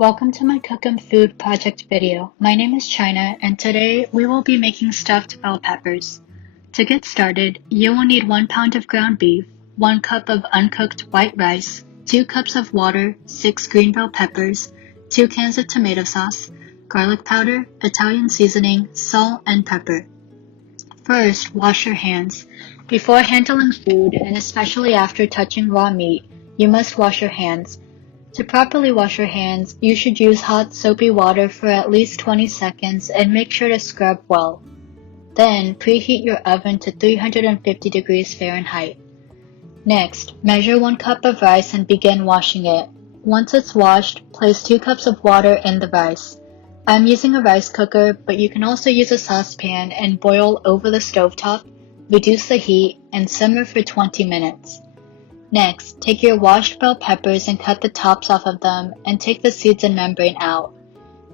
Welcome to my Cook and Food project video. My name is China and today we will be making stuffed bell peppers. To get started, you will need 1 pound of ground beef, 1 cup of uncooked white rice, 2 cups of water, 6 green bell peppers, 2 cans of tomato sauce, garlic powder, Italian seasoning, salt, and pepper. First, wash your hands. Before handling food, and especially after touching raw meat, you must wash your hands. To properly wash your hands, you should use hot soapy water for at least 20 seconds and make sure to scrub well. Then, preheat your oven to 350 degrees Fahrenheit. Next, measure 1 cup of rice and begin washing it. Once it's washed, place 2 cups of water in the rice. I'm using a rice cooker, but you can also use a saucepan and boil over the stovetop, reduce the heat, and simmer for 20 minutes. Next, take your washed bell peppers and cut the tops off of them and take the seeds and membrane out.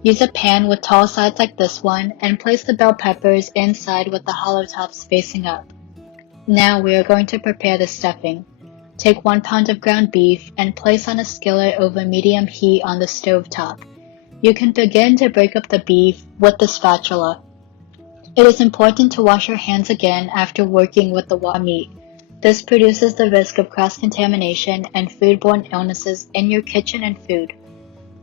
Use a pan with tall sides like this one and place the bell peppers inside with the hollow tops facing up. Now we are going to prepare the stuffing. Take 1 pound of ground beef and place on a skillet over medium heat on the stove top. You can begin to break up the beef with the spatula. It is important to wash your hands again after working with the raw meat. This reduces the risk of cross-contamination and foodborne illnesses in your kitchen and food.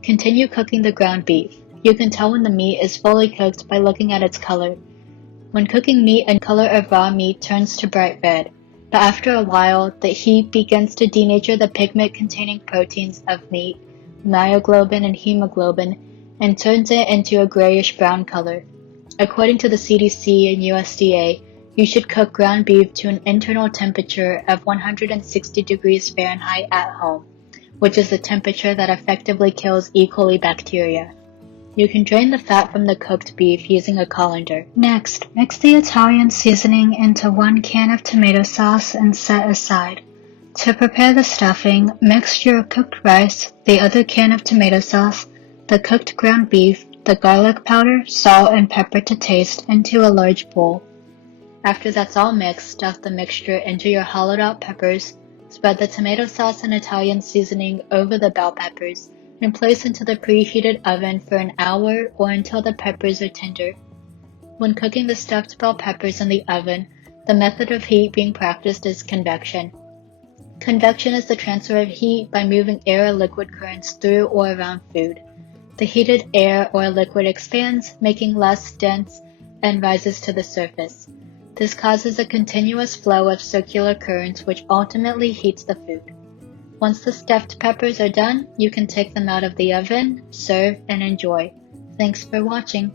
Continue cooking the ground beef. You can tell when the meat is fully cooked by looking at its color. When cooking meat, the color of raw meat turns to bright red, but after a while, the heat begins to denature the pigment-containing proteins of meat, myoglobin and hemoglobin, and turns it into a grayish-brown color. According to the CDC and USDA, you should cook ground beef to an internal temperature of 160 degrees Fahrenheit at home, which is the temperature that effectively kills E. coli bacteria. You can drain the fat from the cooked beef using a colander. Next, mix the Italian seasoning into 1 can of tomato sauce and set aside. To prepare the stuffing, mix your cooked rice, the other can of tomato sauce, the cooked ground beef, the garlic powder, salt, and pepper to taste into a large bowl. After that's all mixed, stuff the mixture into your hollowed out peppers, spread the tomato sauce and Italian seasoning over the bell peppers, and place into the preheated oven for an hour or until the peppers are tender. When cooking the stuffed bell peppers in the oven, the method of heat being practiced is convection. Convection is the transfer of heat by moving air or liquid currents through or around food. The heated air or liquid expands, making less dense, and rises to the surface. This causes a continuous flow of circular currents which ultimately heats the food. Once the stuffed peppers are done, you can take them out of the oven, serve, and enjoy. Thanks for watching.